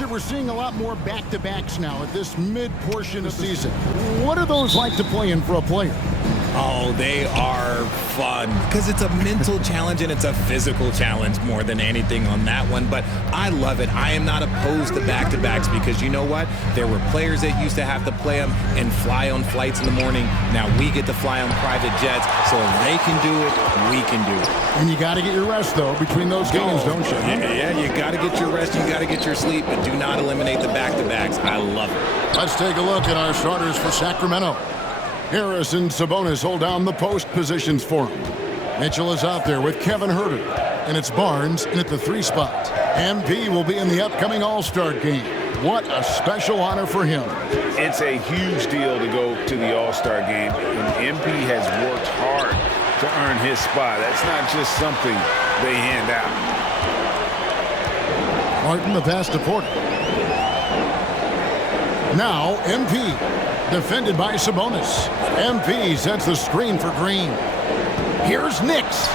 Richard, we're seeing a lot more back-to-backs now at this mid-portion of the season. What are those like to play in for a player? Oh, they are fun because it's a mental challenge and it's a physical challenge more than anything on that one. But I love it. I am not opposed to back-to-backs because you know what? There were players that used to have to play them and fly on flights in the morning. Now we get to fly on private jets. So if they can do it, we can do it. And you got to get your rest, though, between those games, don't you? Yeah, you got to get your rest. You got to get your sleep. But do not eliminate the back-to-backs. I love it. Let's take a look at our starters for Sacramento. Harris and Sabonis hold down the post positions for him. Mitchell is out there with Kevin Huerter. And it's Barnes in at the 3 spot. MP will be in the upcoming All-Star game. What a special honor for him. It's a huge deal to go to the All-Star game. And MP has worked hard to earn his spot. That's not just something they hand out. Martin, the pass to Porter. Now MP. Defended by Sabonis. MP sets the screen for Green. Here's NIX.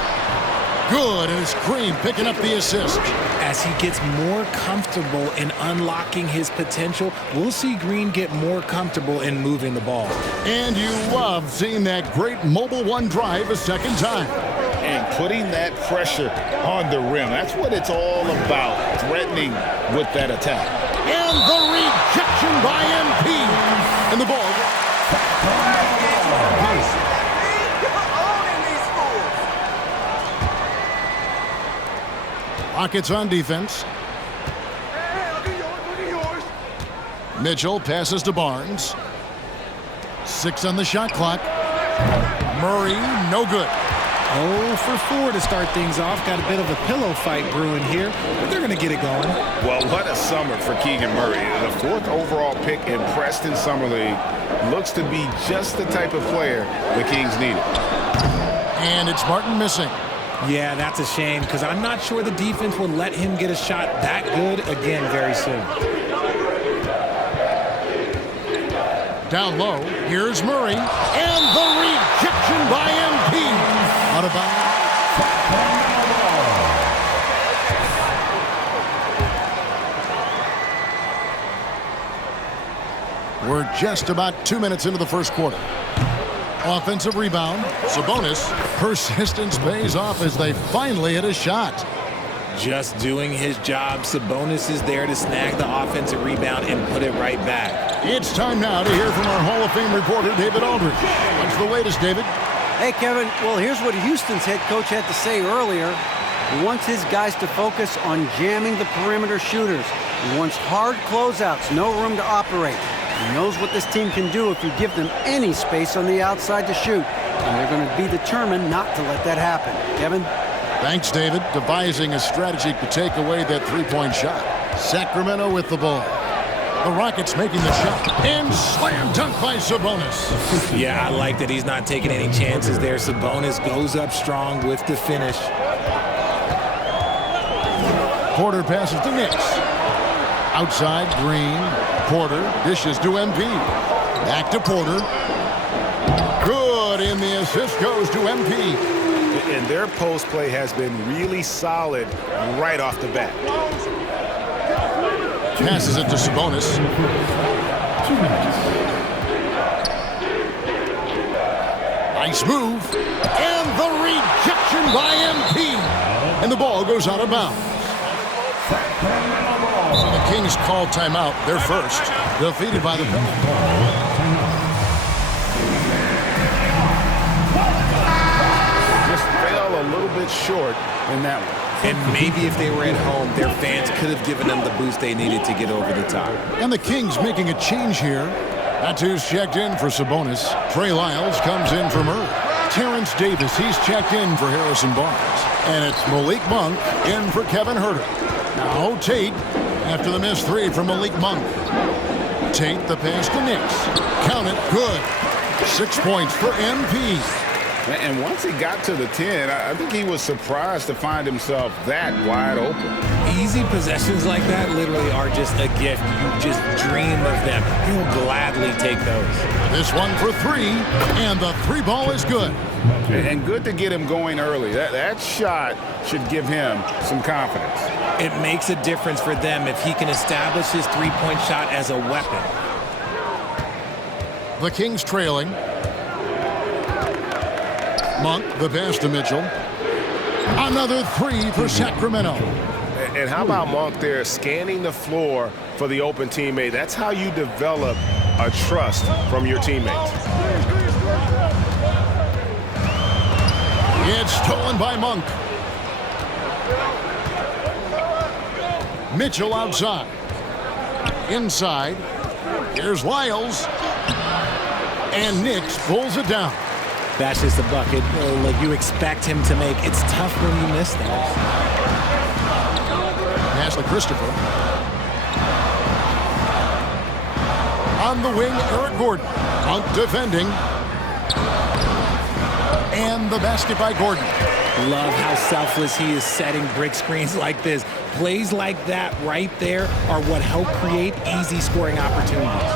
Good, and it's Green picking up the assist. As he gets more comfortable in unlocking his potential, we'll see Green get more comfortable in moving the ball. And you love seeing that great mobile one drive a second time. And putting that pressure on the rim. That's what it's all about, threatening with that attack. And the rejection by MP. And the ball. Rockets on defense. Mitchell passes to Barnes. 6 on the shot clock. Murray, no good. 0 for 4 to start things off. Got a bit of a pillow fight brewing here, but they're going to get it going. Well, what a summer for Keegan Murray. The 4th overall pick in Preston Summer League. Looks to be just the type of player the Kings needed. And it's Martin missing. Yeah, that's a shame because I'm not sure the defense will let him get a shot that good again very soon. Down low, here's Murray. And the rejection by MP. Out of bounds. We're just about 2 minutes into the first quarter. Offensive rebound. Sabonis. Persistence pays off as they finally hit a shot. Just doing his job. Sabonis is there to snag the offensive rebound and put it right back. It's time now to hear from our Hall of Fame reporter, David Aldridge. What's the latest, David? Hey, Kevin. Well, here's what Houston's head coach had to say earlier. He wants his guys to focus on jamming the perimeter shooters. He wants hard closeouts, no room to operate. He knows what this team can do if you give them any space on the outside to shoot. And they're going to be determined not to let that happen. Kevin? Thanks, David. Devising a strategy to take away that three-point shot. Sacramento with the ball. The Rockets making the shot. And slam dunk by Sabonis. Yeah, I like that he's not taking any chances there. Sabonis goes up strong with the finish. Porter passes to NIX. Outside, Green. Porter dishes to MP. Back to Porter. Good, and the assist goes to MP. And their post play has been really solid right off the bat. Passes it to Sabonis. 2 minutes. Nice move. And the rejection by MP. And the ball goes out of bounds. So the Kings call timeout. They're first. Defeated by the penalty. A little bit short in that one. And maybe if they were at home, their fans could have given them the boost they needed to get over the top. And the Kings making a change here. Natu's checked in for Sabonis. Trey Lyles comes in for Murray. Terrence Davis, he's checked in for Harrison Barnes. And it's Malik Monk in for Kevin Huerter. Now Tate after the missed 3 from Malik Monk. Tate the pass to NIX. Count it, good. 6 points for MP. And once he got to the 10, I think he was surprised to find himself that wide open. Easy possessions like that literally are just a gift. You just dream of them. He'll gladly take those. This one for three, and the three ball is good. And good to get him going early. That shot should give him some confidence. It makes a difference for them if he can establish his three-point shot as a weapon. The Kings trailing. Monk, the pass to Mitchell. Another three for Sacramento. And how about Monk there scanning the floor for the open teammate? That's how you develop a trust from your teammates. It's stolen by Monk. Mitchell outside. Inside. Here's Lyles. And NIX pulls it down. That's just a bucket like you expect him to make. It's tough when you miss those. Pass to Christopher. On the wing, Eric Gordon. Out defending. And the basket by Gordon. Love how selfless he is setting brick screens like this. Plays like that right there are what help create easy scoring opportunities.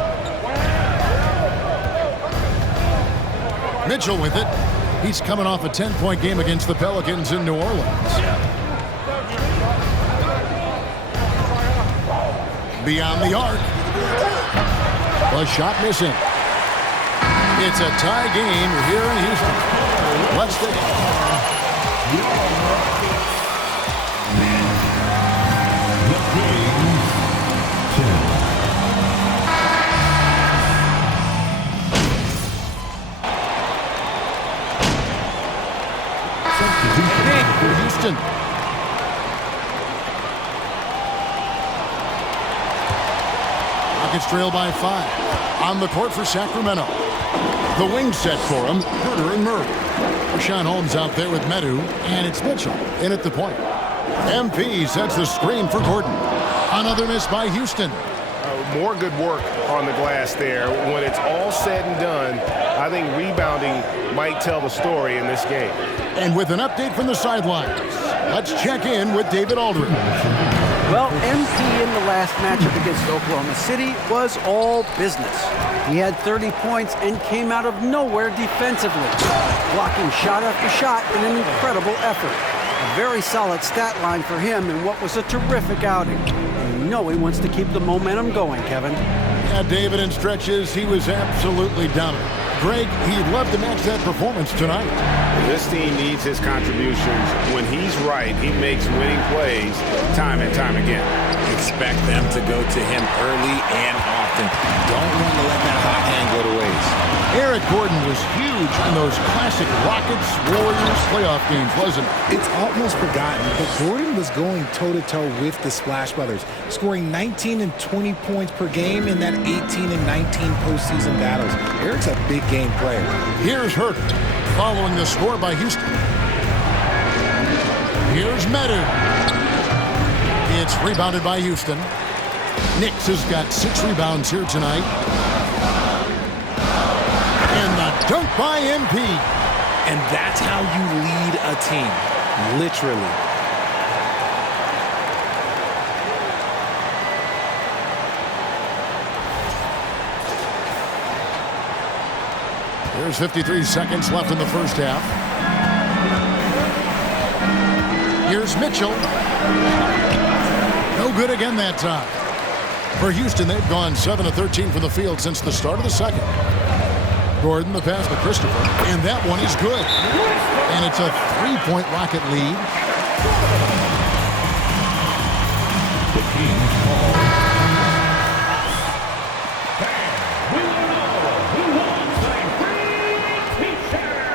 Mitchell with it. He's coming off a 10-point game against the Pelicans in New Orleans. Beyond the arc. A shot missing. It's a tie game here in Houston. Let's take it. Houston. Rockets trail by 5. On the court for Sacramento. The wing set for him, Herter and Murray. Rashawn Holmes out there with Medu, and it's Mitchell in at the point. MP sets the screen for Gordon. Another miss by Houston. More good work on the glass there. When it's all said and done, I think rebounding might tell the story in this game. And with an update from the sidelines, let's check in with David Aldridge. Well, MP in the last matchup against Oklahoma City was all business. He had 30 points and came out of nowhere defensively, blocking shot after shot in an incredible effort. A very solid stat line for him in what was a terrific outing. And you know he wants to keep the momentum going, Kevin. Yeah, David, in stretches, he was absolutely dominant. Greg, he'd love to match that performance tonight. This team needs his contributions. When he's right, he makes winning plays time and time again. Expect them to go to him early and often. Don't want to let that hot hand go to waste. Eric Gordon was huge in those classic Rockets, Warriors playoff games, wasn't it? It's almost forgotten, but Gordon was going toe-to-toe with the Splash Brothers, scoring 19 and 20 points per game in that 18 and 19 postseason battles. Eric's a big game player. Here's Herter, following the score by Houston. Here's Medu. It's rebounded by Houston. NIX has got 6 rebounds here tonight. And the dunk by MP. And that's how you lead a team, literally. There's 53 seconds left in the first half. Here's Mitchell. No good again that time. For Houston, they've gone 7 of 13 from the field since the start of the second. Gordon, the pass to Christopher, and that one is good. And it's a 3-point Rocket lead.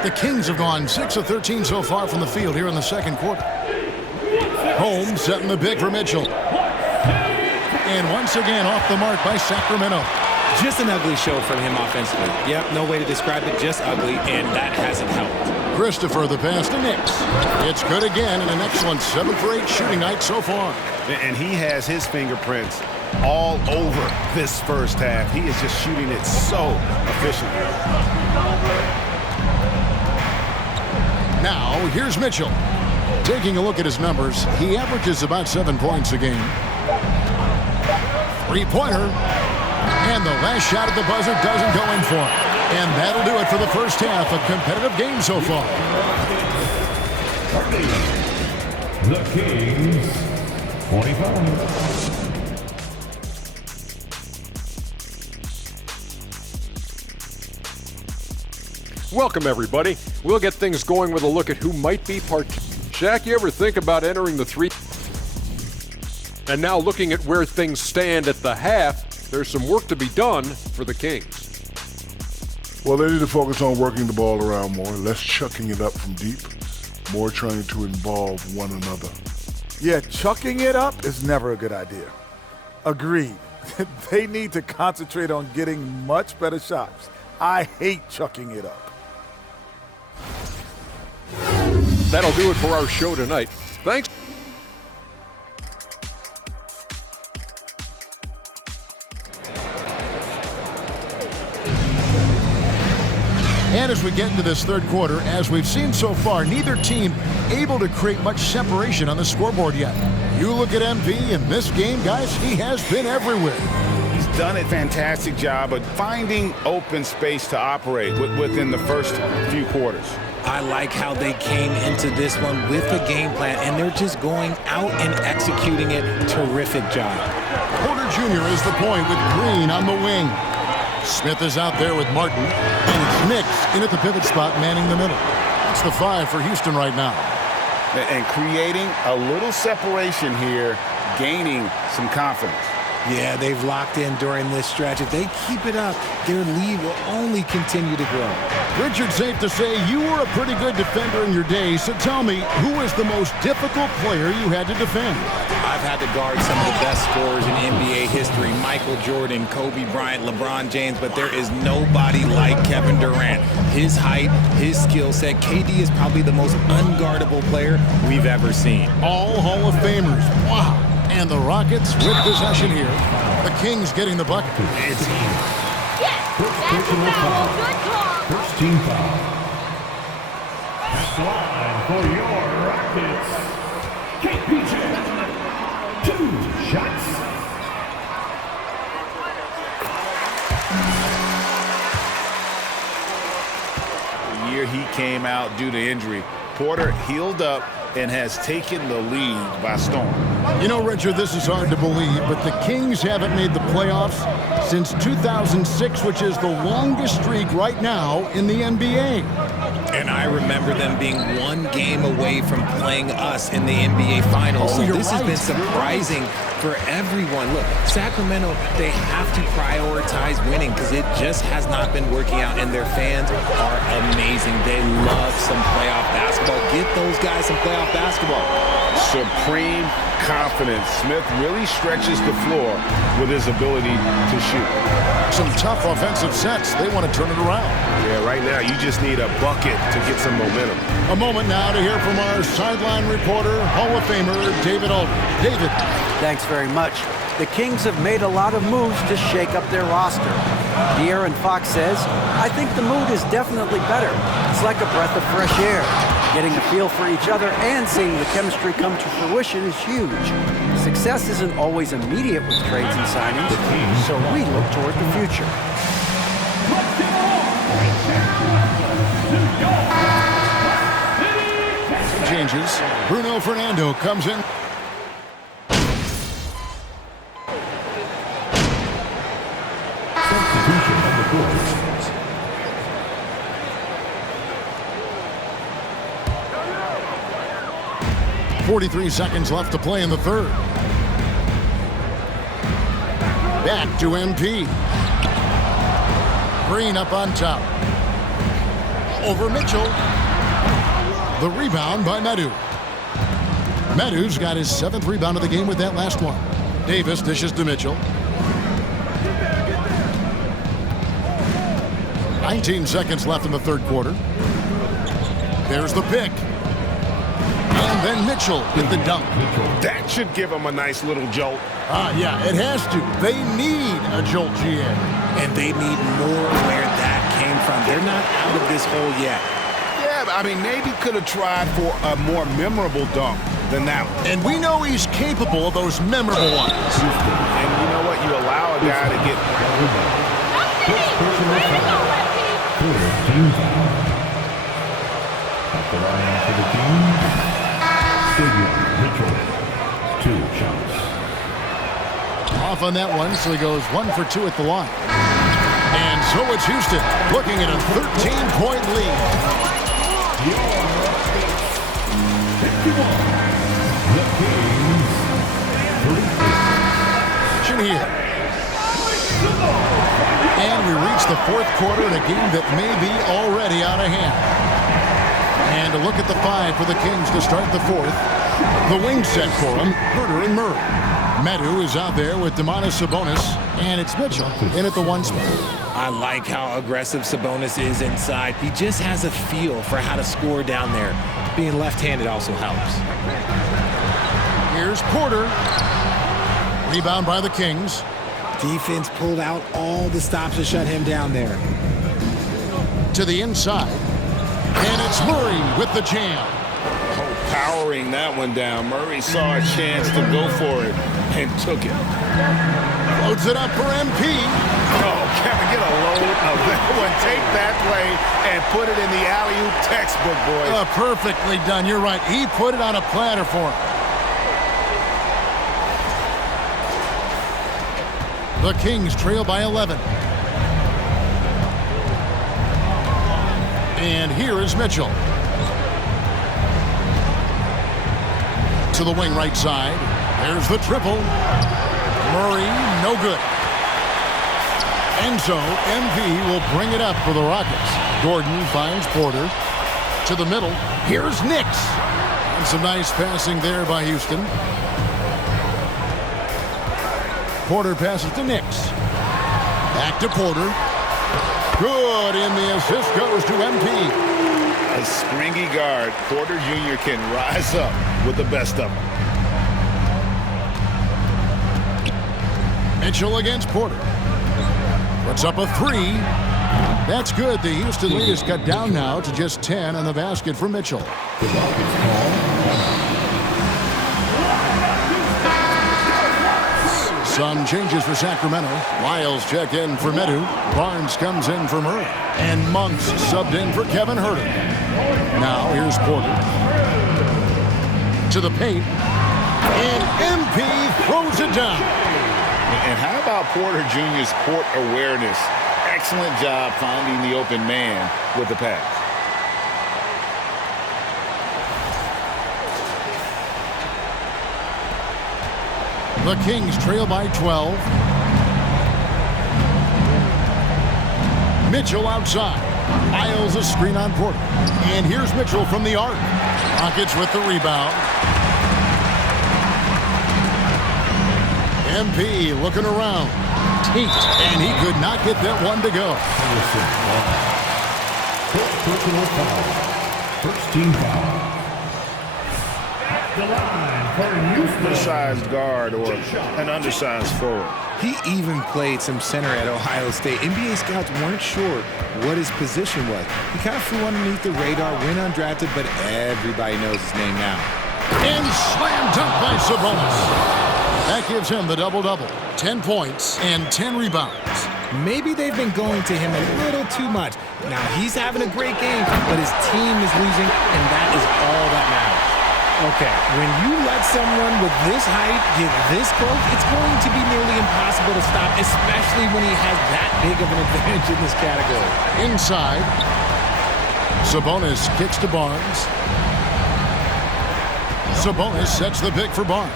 The Kings have gone 6 of 13 so far from the field here in the second quarter. Holmes setting the big for Mitchell. And once again off the mark by Sacramento. Just an ugly show from him offensively. Yep, no way to describe it, just ugly, and that hasn't helped. Christopher, the pass to NIX. It's good again, and an excellent 7 for 8 shooting night so far. And he has his fingerprints all over this first half. He is just shooting it so efficiently. Now, here's Mitchell. Taking a look at his numbers, he averages about 7 points a game. Three-pointer. And the last shot at the buzzer doesn't go in for him. And that'll do it for the first half. A competitive game so far. The Kings, 25. Welcome, everybody. We'll get things going with a look at who might be Shaq, you ever think about entering the three? And now looking at where things stand at the half, there's some work to be done for the Kings. Well, they need to focus on working the ball around more, less chucking it up from deep, more trying to involve one another. Yeah, chucking it up is never a good idea. Agreed. They need to concentrate on getting much better shots. I hate chucking it up. That'll do it for our show tonight. Thanks. And as we get into this third quarter, as we've seen so far, neither team able to create much separation on the scoreboard yet. You look at MP in this game, guys, he has been everywhere. He's done a fantastic job of finding open space to operate within the first few quarters. I like how they came into this one with a game plan, and they're just going out and executing it. Terrific job. Porter Jr. is the point with Green on the wing. Smith is out there with Martin, and it's NIX in at the pivot spot manning the middle. That's the 5 for Houston right now. And creating a little separation here, gaining some confidence. Yeah, they've locked in during this stretch. If they keep it up, their lead will only continue to grow. Richard, safe to say you were a pretty good defender in your day, so tell me, who is the most difficult player you had to defend? I've had to guard some of the best scorers in NBA history. Michael Jordan, Kobe Bryant, LeBron James, but there is nobody like Kevin Durant. His height, his skill set. KD is probably the most unguardable player we've ever seen. All Hall of Famers. Wow. And the Rockets with possession here. The Kings getting the bucket. Yes, that's a foul. Good call. First team foul. That's line for your Rockets. KPJ. 2 shots. The year he came out due to injury, Porter healed up and has taken the league by storm. You know, Richard, this is hard to believe, but the Kings haven't made the playoffs since 2006, which is the longest streak right now in the NBA. And I remember them being 1 game away from playing us in the NBA Finals. So this has been surprising for everyone. Look, Sacramento, they have to prioritize winning because it just has not been working out, and their fans are amazing. They love some playoff basketball. Get those guys some playoff basketball. Supreme confidence. Smith really stretches the floor with his ability to shoot. Some tough offensive sets. They want to turn it around. Yeah, right now you just need a bucket to get some momentum. A moment now to hear from our sideline reporter, Hall of Famer David Aldridge. David. Thanks very much. The Kings have made a lot of moves to shake up their roster. De'Aaron Fox says, I think the mood is definitely better. It's like a breath of fresh air. Getting a feel for each other and seeing the chemistry come to fruition is huge. Success isn't always immediate with trades and signings, so we look toward the future. Changes. Bruno Fernando comes in. Substitution on the court. 43 seconds left to play in the third. Back to MP. Green up on top. Over Mitchell. The rebound by Medu. Medu's got his 7th rebound of the game with that last one. Davis dishes to Mitchell. 19 seconds left in the third quarter. There's the pick. And then Mitchell with the dunk. That should give him a nice little jolt. Yeah, it has to. They need a jolt, GA. And they need more where that came from. They're not out of this hole yet. Yeah, Yeah, I mean, maybe could have tried for a more memorable dunk than that one. And we know he's capable of those memorable ones. And you know what? You allow a guy to get... Personal foul. Team foul. At the line for the team, Sigmund Mitchell. 2 shots. Off on that one, so he goes 1 for 2 at the line. And so it's Houston looking at a 13-point lead. 51. The Kings. Here. And we reach the fourth quarter in a game that may be already out of hand. And a look at the 5 for the Kings to start the fourth. The wing set for them, Herter and Murray. Medu is out there with Domantas Sabonis, and it's Mitchell in at the 1 spot. I like how aggressive Sabonis is inside. He just has a feel for how to score down there. Being left-handed also helps. Here's Porter. Rebound by the Kings. Defense pulled out all the stops to shut him down there. To the inside. And it's Murray with the jam. Powering that one down. Murray saw a chance to go for it and took it. Loads it up for MP. Oh, can I get a load of that one? Take that play and put it in the alley-oop textbook, boys. Perfectly done. You're right. He put it on a platter for him. The Kings trail by 11. And here is Mitchell. To the wing right side. There's the triple. Murray, no good. And so MP will bring it up for the Rockets. Gordon finds Porter. To the middle. Here's NIX. And some nice passing there by Houston. Porter passes to NIX. Back to Porter. Good, and the assist goes to MP. A springy guard, Porter Jr. can rise up with the best of them. Mitchell against Porter. Puts up a 3. That's good. The Houston lead is cut down now to just 10 on the basket for Mitchell. The Rockets call. Some changes for Sacramento. Lyles check in for Medu. Barnes comes in for Murray. And Monks subbed in for Kevin Herter. Now here's Porter. To the paint. And MP throws it down. And how about Porter Jr.'s court awareness? Excellent job finding the open man with the pass. The Kings trail by 12. Mitchell outside. Lyles a screen on Porter. And here's Mitchell from the arc. Rockets with the rebound. MP looking around. Tate, and he could not get that one to go. Personal foul. First team foul. The line for Houston. Undersized guard or an undersized forward. He even played some center at Ohio State. NBA scouts weren't sure what his position was. He kind of flew underneath the radar, went undrafted, but everybody knows his name now. And slam dunk by Sabonis. That gives him the double-double. 10 points and 10 rebounds. Maybe they've been going to him a little too much. Now he's having a great game, but his team is losing, and that is all that matters. Okay, when you let someone with this height get this close, it's going to be nearly impossible to stop, especially when he has that big of an advantage in this category. Inside, Sabonis kicks to Barnes. Sabonis sets the pick for Barnes.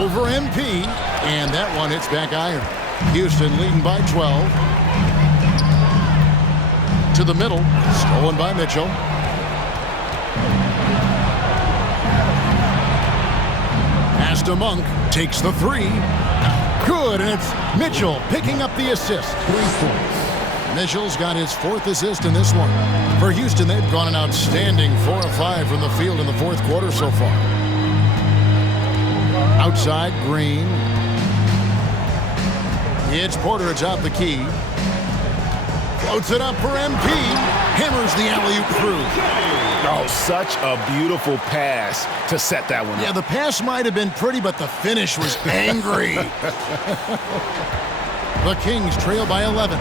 Over MP, and that one hits back iron. Houston leading by 12. To the middle, stolen by Mitchell. Pass to Monk, takes the 3. Good, and it's Mitchell picking up the assist. 3 points. Mitchell's got his 4th assist in this one. For Houston, they've gone an outstanding 4 of 5 from the field in the 4th quarter so far. Outside, Green. It's Porter atop the key. Floats it up for MP. Hammers the alley-oop through. Oh, such a beautiful pass to set that one up. Yeah, the pass might have been pretty, but the finish was angry. The Kings trail by 11.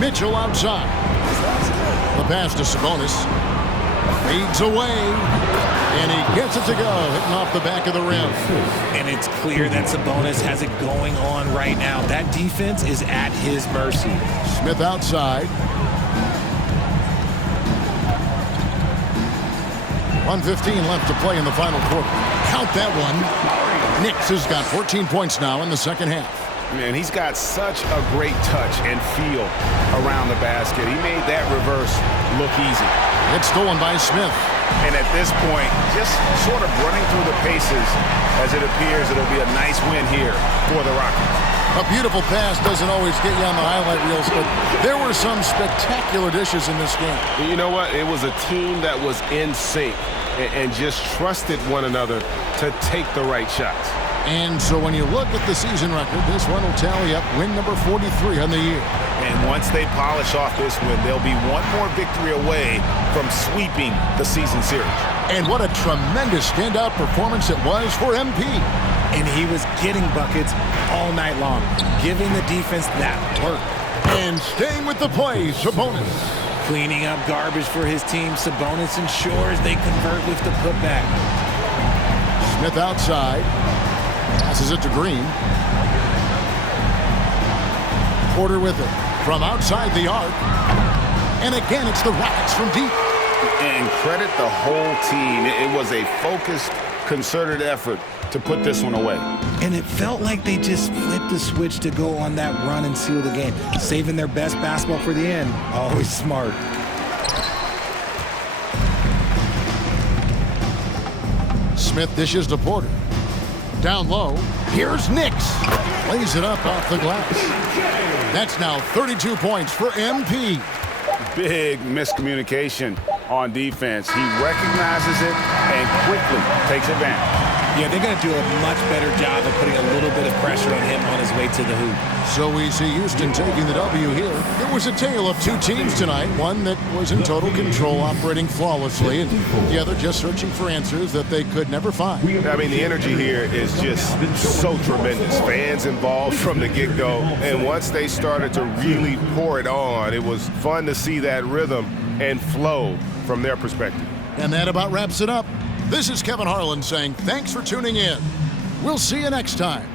Mitchell outside. The pass to Sabonis. Fades away. And he gets it to go, hitting off the back of the rim. And it's clear that Sabonis has it going on right now. That defense is at his mercy. Smith outside. 1:15 left to play in the final quarter. Count that one. NIX has got 14 points now in the second half. Man, he's got such a great touch and feel around the basket. He made that reverse look easy. It's stolen by Smith. And at this point, just sort of running through the paces as it appears it'll be a nice win here for the Rockets. A beautiful pass doesn't always get you on the highlight reels, but there were some spectacular dishes in this game. You know what? It was a team that was in sync and just trusted one another to take the right shots. And so when you look at the season record, this one will tally up win number 43 on the year. And once they polish off this win, they'll be one more victory away from sweeping the season series. And what a tremendous standout performance it was for MP. And he was getting buckets all night long, giving the defense that work. And staying with the play, Sabonis. Cleaning up garbage for his team, Sabonis ensures they convert with the putback. Smith outside. Passes it to Green. Porter with it from outside the arc. And again, it's the Rockets from deep. And credit the whole team. It was a focused, concerted effort to put this one away. And it felt like they just flipped the switch to go on that run and seal the game, saving their best basketball for the end. Always smart. Smith dishes to Porter. Down low, here's NIX. Lays it up off the glass. That's now 32 points for MP. Big miscommunication on defense. He recognizes it and quickly takes advantage. Yeah, they're going to do a much better job of putting a little bit of pressure on him on his way to the hoop. So we see Houston taking the W here. It was a tale of two teams tonight. One that was in total control, operating flawlessly, and the other just searching for answers that they could never find. I mean, the energy here is just so tremendous. Fans involved from the get-go, and once they started to really pour it on, it was fun to see that rhythm and flow from their perspective. And that about wraps it up. This is Kevin Harlan saying thanks for tuning in. We'll see you next time.